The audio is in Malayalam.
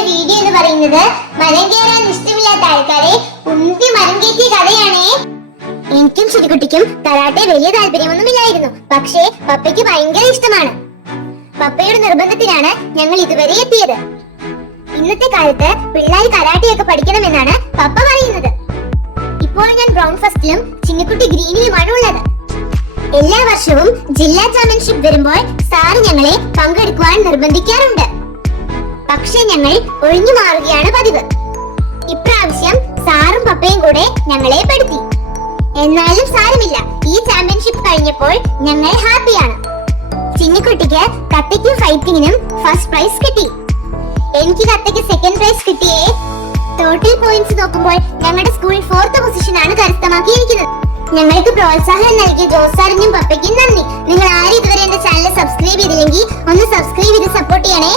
നമ്മുടെ വീഡിയോ എന്ന് പറയുന്നത് മരം കയറാൻ ഇഷ്ടമില്ലാത്ത ആൾക്കാരെ ഉന്തി മരം കയറ്റിയ കഥയാണേ. എനിക്കും ശരിക്കുട്ടിക്കും കരാട്ടെ വലിയ താല്പര്യമൊന്നുമില്ലായിരുന്നു. പക്ഷേ പപ്പയ്ക്ക് ഭയങ്കര ഇഷ്ടമാണ്. പപ്പയുടെ നിർബന്ധത്തിനാണ് ഞങ്ങൾ ഇതുവരെ എത്തിയത്. ഇന്നത്തെ കാലത്ത് പിള്ളേർ കരാട്ടെയൊക്കെ പഠിക്കണമെന്നാണ് പപ്പ പറയുന്നത്. ഇപ്പോൾ ഞാൻ ബ്രൗൺ ഫസ്റ്റിലും ചിന്നിക്കുട്ടി ഗ്രീനിലുമാണ് ഉള്ളത്. എല്ലാ വർഷവും ജില്ലാ ചാമ്പ്യൻഷിപ്പ് വരുമ്പോൾ സാറ് ഞങ്ങളെ പങ്കെടുക്കുവാൻ നിർബന്ധിക്കാറുണ്ട്. പക്ഷെ ഞങ്ങൾ ഒഴിഞ്ഞു മാറുകയാണ് പതിവ്. ഇപ്രാവശ്യം സാറും പപ്പയും കൂടെ ഞങ്ങളെ പെടുത്തി. എന്നാലും സാരമില്ല, ഈ ചാമ്പ്യൻഷിപ്പ് കഴിഞ്ഞപ്പോൾ ഞങ്ങൾ ഹാപ്പിയാണ്. ചിന്നിക്കുട്ടിക്ക് കത്തയ്ക്കും ഫൈറ്റിങ്ങിനും ഫസ്റ്റ് പ്രൈസ് കിട്ടി. എനിക്ക് കത്തയ്ക്ക് സെക്കൻഡ് പ്രൈസ് കിട്ടിയേ. ടോട്ടൽ പോയിന്റ്സ് നോക്കുമ്പോൾ ഞങ്ങളുടെ സ്കൂൾ 4th പൊസിഷനാണ് കരസ്ഥമാക്കിയിരിക്കുന്നത്. ഞങ്ങൾക്ക് പ്രോത്സാഹനം നൽകിയ ജോസാറിനും പപ്പയ്ക്കും നന്ദി. നിങ്ങൾ ആരും ഇതുവരെ എന്റെ ചാനൽ സബ്സ്ക്രൈബ് ചെയ്തില്ലെങ്കിൽ ഒന്ന് സബ്സ്ക്രൈബ് ചെയ്ത് സപ്പോർട്ട് ചെയ്യണേ.